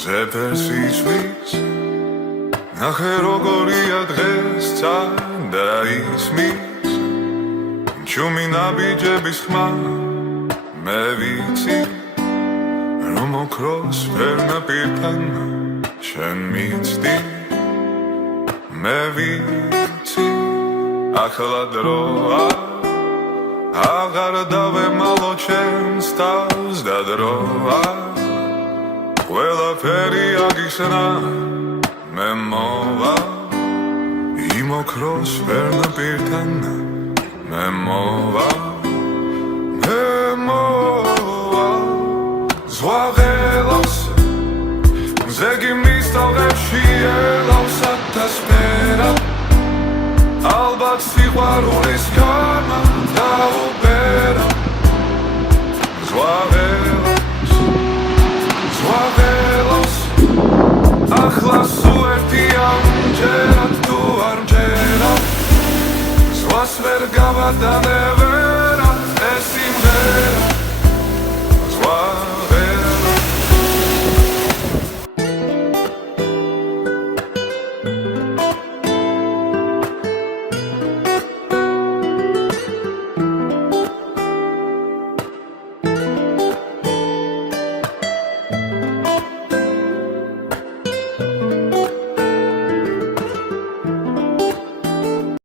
ზეფერს იცვის ნახე როგორია დღეს წადა ისმის ჩუმი ნაბიჯების ხმა მე ვიცი რომ ოქროს ფერნაპირთან შენ მიცდი მე ვიცი ახლა დროა აღარ დავემალო ჩემს თავს და დროა ყველაფერი აგიხსნა მე მოვა იმ ოქროს ფერნაპირთან მე მოვა ზღვა ღელავს მზეგი მის თალღებში ელავს ათასფერად ალბათ სიყვარულის ქარმა დაუბერა ზღვა ღელავს ახლა სულ ერთი ამჯერად თუ არ მჯერად ზღვას ვერ გავადანებერა ეს სიმღერა ზღვა